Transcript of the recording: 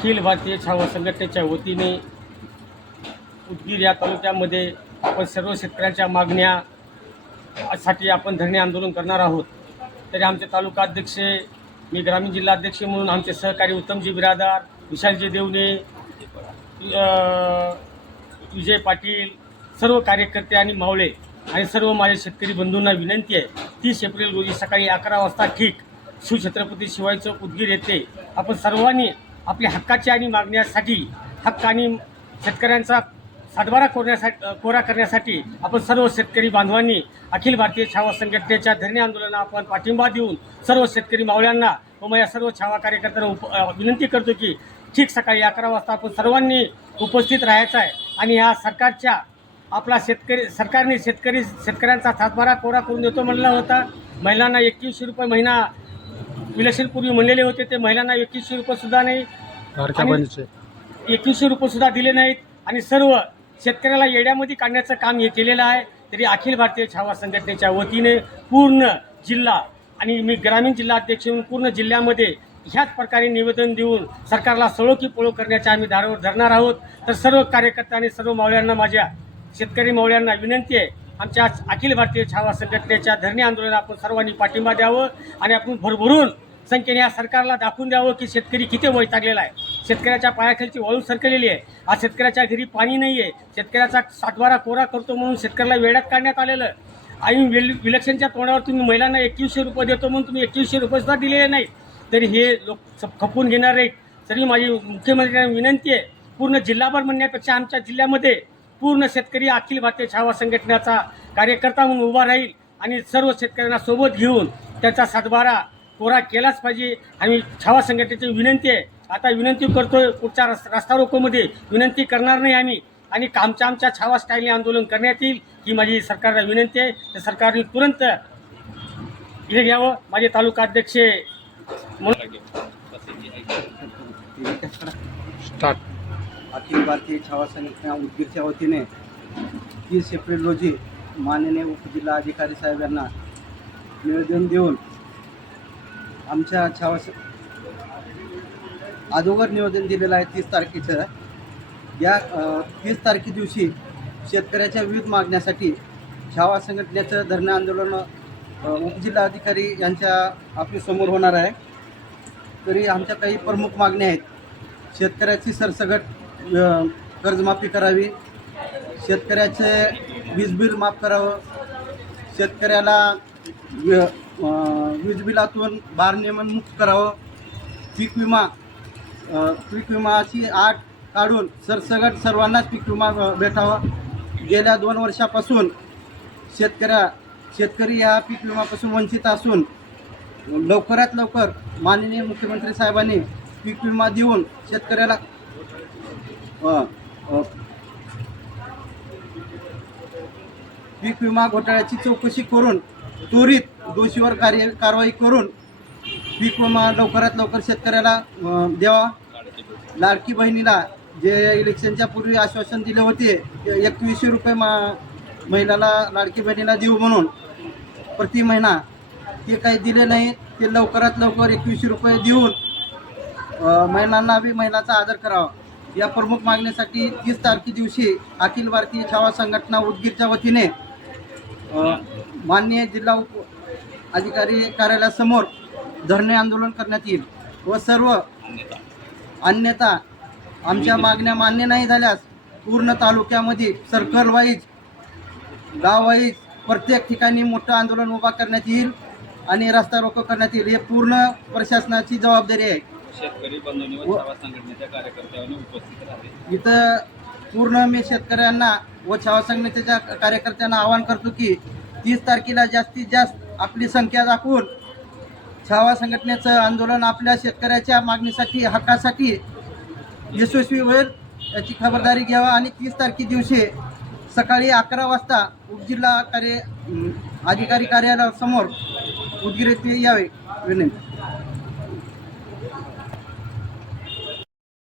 अखिल भारतीय छावा संघटनेच्या वतीने उदगीर या तालुक्यामध्ये आपण सर्व शेतकऱ्यांच्या मागण्या साठी आपण धरणे आंदोलन करणार आहोत. तरी आमचे तालुका अध्यक्ष मी ग्रामीण जिल्हाध्यक्ष म्हणून आमचे सहकारी उत्तमजी बिरादार विशालजी देवणे विजय पाटील सर्व कार्यकर्ते आणि मावळे आणि सर्व माझे शेतकरी बंधूंना विनंती आहे तीस एप्रिल रोजी सकाळी अकरा वाजता ठीक शिवछत्रपती शिवाय चौक उदगीर येथे आपण सर्वांनी आपल्या हक्काच्या आणि मागण्यासाठी हक्क आणि शेतकऱ्यांचा सातबारा कोरण्यासाठी कोरा करण्यासाठी आपण सर्व शेतकरी बांधवांनी अखिल भारतीय छावा संघटनेच्या धरणे आंदोलनाला आपण पाठिंबा देऊन सर्व शेतकरी मावळ्यांना व माझ्या सर्व छावा कार्यकर्त्यांना उप विनंती करतो की ठीक सकाळी अकरा वाजता आपण सर्वांनी उपस्थित राहायचं आहे आणि ह्या सरकारच्या आपला शेतकरी सरकारने शेतकरी शेतकऱ्यांचा सातबारा कोरा करून देतो म्हणला होता. महिलांना एकवीसशे रुपये महिना इलेक्शनपूर्वी म्हणलेले होते ते महिलांना एकवीसशे नाही लाडक्या आणि- बहिणीचे एकवीसशे रुपयेसुद्धा दिले नाहीत. आणि सर्व शेतकऱ्याला येड्यामध्ये काढण्याचं काम हे केलेलं आहे. तरी अखिल भारतीय छावा संघटनेच्या वतीने पूर्ण जिल्हा आणि मी ग्रामीण जिल्हा अध्यक्ष म्हणून पूर्ण जिल्ह्यामध्ये ह्याच प्रकारे निवेदन देऊन सरकारला सळो की पळो करण्याच्या आम्ही धारावर धरणार आहोत. तर सर्व कार्यकर्त्यांनी सर्व मावळ्यांना माझ्या शेतकरी मावळ्यांना विनंती आहे आमच्या अखिल भारतीय छावा संघटनेच्या धरणे आंदोलनाला आपण सर्वांनी पाठिंबा द्यावं आणि आपण भरभरून संख्येने या सरकारला दाखवून द्यावं की शेतकरी किती वैतागलेला आहे. शेतकऱ्याच्या पायाखालची वाळू सरकलेली आहे. आज शेतकऱ्याच्या घरी पाणी नाही आहे शेतकऱ्याचा सातबारा कोरा करतो म्हणून शेतकऱ्याला वेड्यात काढण्यात आलेलं आणि विल विलक्षणच्या तोंडावर तुम्ही महिलांना एकवीसशे रुपये देतो म्हणून तुम्ही एकवीसशे रुपये सुद्धा दिलेले नाही तरी हे लोक खपून घेणार आहेत. तरी माझी मुख्यमंत्र्यांना विनंती आहे. पूर्ण जिल्हाभर म्हणण्यापेक्षा आमच्या जिल्ह्यामध्ये पूर्ण शेतकरी अखिल भारतीय छावा संघटनेचा कार्यकर्ता म्हणून उभा राहील आणि सर्व शेतकऱ्यांना सोबत घेऊन त्याचा सातबारा कोरा केलाच पाहिजे. आणि छावा संघटनेची विनंती आहे. आता विनंती करतोय पुढच्या रस्ता रोकोमध्ये विनंती करणार नाही आम्ही. आणि आमच्या आमच्या छावा स्टाईलने आंदोलन करण्यात येईल ही माझी सरकारला विनंती आहे. तर सरकारने तुरंत हे घ्यावं. माझे तालुका अध्यक्ष म्हणून स्टार्ट अखिल भारतीय छावा संघटना उदगीरच्या वतीने तीस एप्रिल रोजी माननीय उपजिल्हाधिकारी साहेब यांना निवेदन देऊन आमच्या छावा अगोदर निवेदन दिलेलं आहे तीस तारखेचं. या तीस तारखे दिवशी शेतकऱ्याच्या विविध मागण्यासाठी छावा संघटनेचं धरणं आंदोलन उपजिल्हाधिकारी उपजिल्हा अधिकारी यांच्या आपल्यासमोर होणार आहे. तरी आमच्या काही प्रमुख मागण्या आहेत. शेतकऱ्याची सरसगट कर्जमाफी करावी. शेतकऱ्याचे वीज बिल माफ करावं. शेतकऱ्याला वीज बिलातून भारनियमन मुक्त करावं. पीक विमा पीक विमाची आठ काढून सरसगट सर्वांनाच पीक विमा भेटावा. गेल्या दोन वर्षापासून शेतकऱ्या शेतकरी या पीक विमापासून वंचित असून लवकरात लवकर माननीय मुख्यमंत्री साहेबांनी पीक विमा देऊन शेतकऱ्याला पीक विमा घोटाळ्याची चौकशी करून त्वरित दोषीवर कार्य कारवाई करून पीक विमा लवकरात लवकर शेतकऱ्याला द्यावा. लाडकी बहिणीला जे इलेक्शनच्या पूर्वी आश्वासन दिले होते ते एकवीसशे रुपये मा महिलाला लाडकी बहिणीला देऊ म्हणून प्रति महिना ते काही दिले नाही ते लवकरात लवकर एकवीसशे रुपये देऊन महिलांना बी महिलाचा आदर करावा. या प्रमुख मागणीसाठी तीस तारखे दिवशी अखिल भारतीय छावा संघटना उदगीरच्या वतीने माननीय जिल्हा उप अधिकारी कार्यालयासमोर धरणे आंदोलन करण्यात येईल व सर्व अन्यथा आमच्या मागण्या मान्य नाही झाल्यास पूर्ण तालुक्यामध्ये सर्कल वाईज गाव वाईज प्रत्येक ठिकाणी मोठं आंदोलन उभा करण्यात येईल आणि रस्ता रोको करण्यात येईल. हे पूर्ण प्रशासनाची जबाबदारी आहे. शेतकरी बंधूंनी व छावा संघटनेच्या कार्यकर्त्यांनी उपस्थित राहिले इथं पूर्ण मी शेतकऱ्यांना व छावा संघटनेच्या कार्यकर्त्यांना आवाहन करतो की तीस तारखेला जास्तीत जास्त आपली संख्या दाखवून छावा संघटनेचं आंदोलन आपल्या शेतकऱ्याच्या मागणीसाठी हक्कासाठी यशस्वी होईल याची खबरदारी घ्यावा आणि तीस तारखे दिवशी सकाळी अकरा वाजता उपजिल्हा कार्य अधिकारी कार्यालयासमोर उदगीर येथे यावे. विनंती.